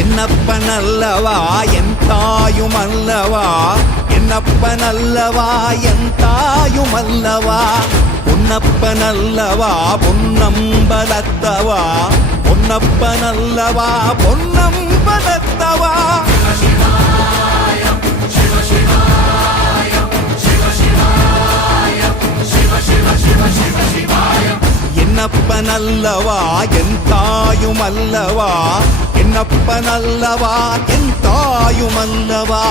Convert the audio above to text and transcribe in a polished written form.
என்னப்பனல்லவா என் தாயுமல்லவா, என்னப்பனல்லவா என் தாயுமல்லவா, பொன்னப்பனல்லவா பொன்னம்பலத்தவா, பொன்னப்பனல்லவா பொன்னம்பலத்தவா. என்னப்பனல்லவா என் தாயுமல்லவா, என்னப்பனல்லவா என் தாயுமல்லவா.